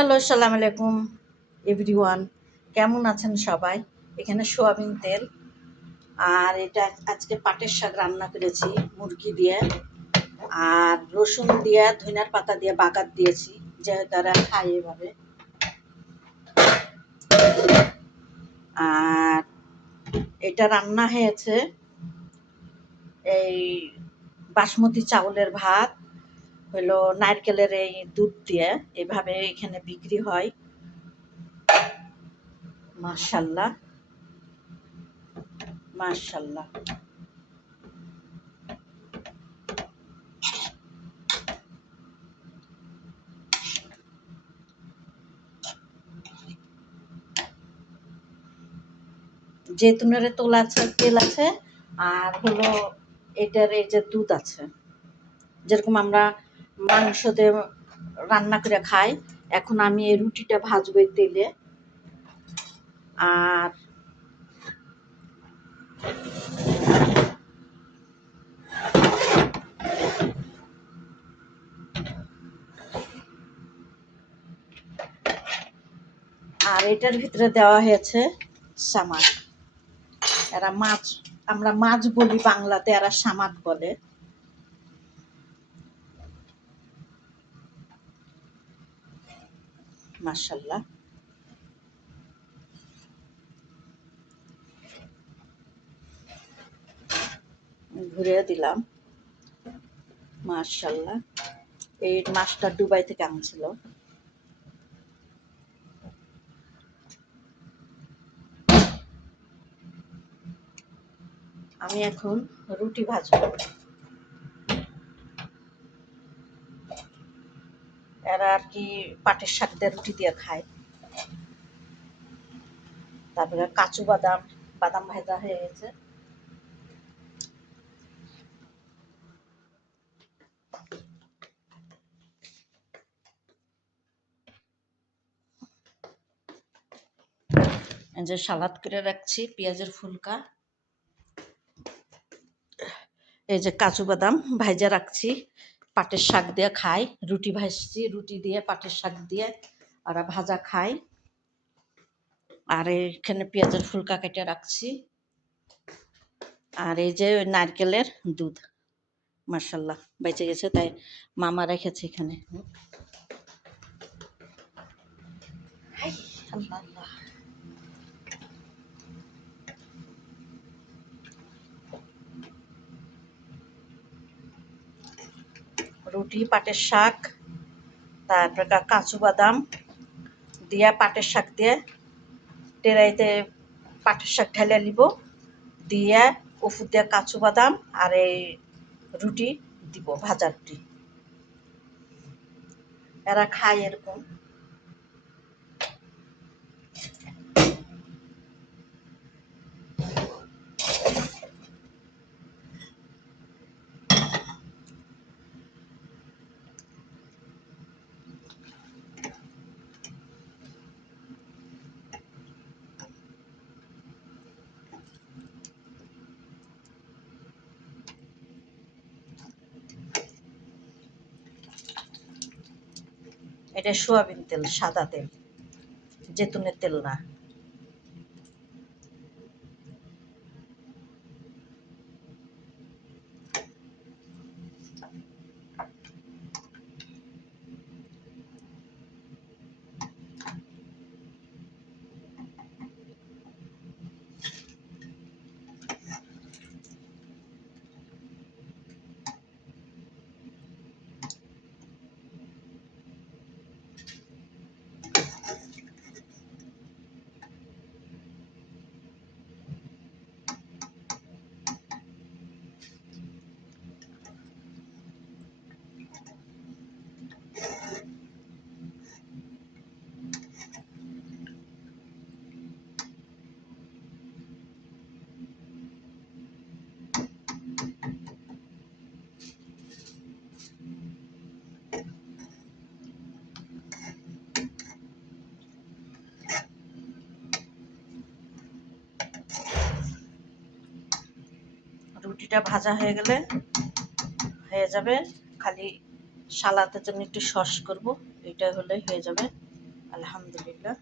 Hello, আসসালামু আলাইকুম everyone. কেমন আছেন সবাই? এখানে সোয়াবিন তেল আর এটা আজকে পাটের শাক রান্না করেছি মুরগি দিয়ে, আর রসুন দিয়ে ধনিয়ার পাতা দিয়ে বাগার দিয়েছি, যে তারা খায় এভাবে। আর এটা রান্না হয়েছে এই বাসমতি চাউলের ভাত হলো নারকেলের এই দুধ দিয়ে, এভাবে এখানে বিক্রি হয়। মাশাল্লাহ মাশাল্লাহ। জেতুনের তেল আছে, আর হলো এটার এই যে দুধ আছে, যেরকম আমরা মাংস দিয়ে রান্না করে খাই। এখন আমি এই রুটিটা ভাজবো এই তেলে। আর আর এটার ভিতরে দেওয়া হয়েছে সামাদ। এরা মাছ, আমরা মাছ বলি বাংলাতে, এরা সামাদ বলে। মাশাল্লাহ। ঘুরিয়ে দিলাম। মাশাল্লাহ। এই মাছটা দুবাই থেকে আনছিল। আমি এখন রুটি ভাজবো। এরা আর কি পাটের শাক দিয়ে রুটি দিয়ে খায়। তারপরে কাজু বাদাম, বাদাম ভাজা হয়ে গেছে। এই যে সালাদ করে রাখছি, পেঁয়াজের ফুলকা। এই যে কাজু বাদাম ভাজা রাখছি, পাটের শাক দিয়ে খাই। রুটি ভাজছি, রুটি দিয়ে পাটের শাক দিয়ে ওরা ভাজা খাই। আর এখানে পেঁয়াজের ফুলকা কেটে রাখছি। আর এই যে নারকেলের দুধ, মাশাল্লাহ বেঁচে গেছে, তাই মামা রেখেছে এখানে। আল্লাহ আল্লাহ। রুটি, পাটের শাক, তারপরে কাজু বাদাম দিয়ে পাটের শাক দিয়ে টেরাইতে পাটের শাক ঢেলে নিব, দিয়ে উপর দিয়ে কাজু বাদাম আর এই রুটি দিব, ভাজা রুটি। এরা খায় এরকম। এটা সোয়াবিন তেল, সাদা তেল, জেতুনের তেল না। রুটিটা ভাজা হয়ে গেলে হয়ে যাবে, খালি সালাদের জন্য একটু সস করব, এটা হলে হয়ে যাবে। আলহামদুলিল্লাহ।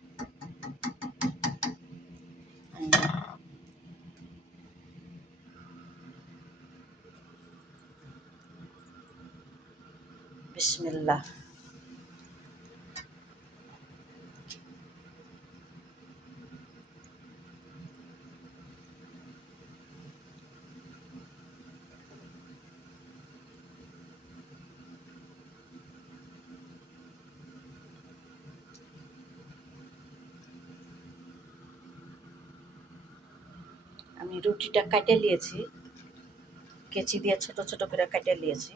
বিসমিল্লাহ। আমি রুটিটা কাটে নিয়েছি, কেচি দিয়ে ছোট ছোট করে কাটে নিয়েছি।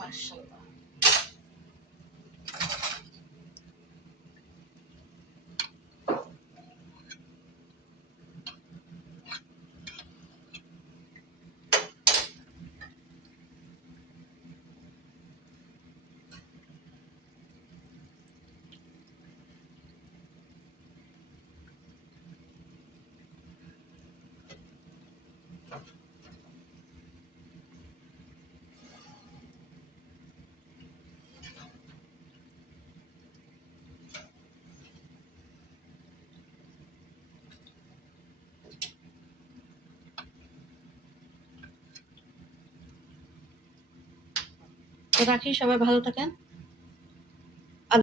মাশাআল্লাহ। তো রাখি, সবাই ভালো থাকেন।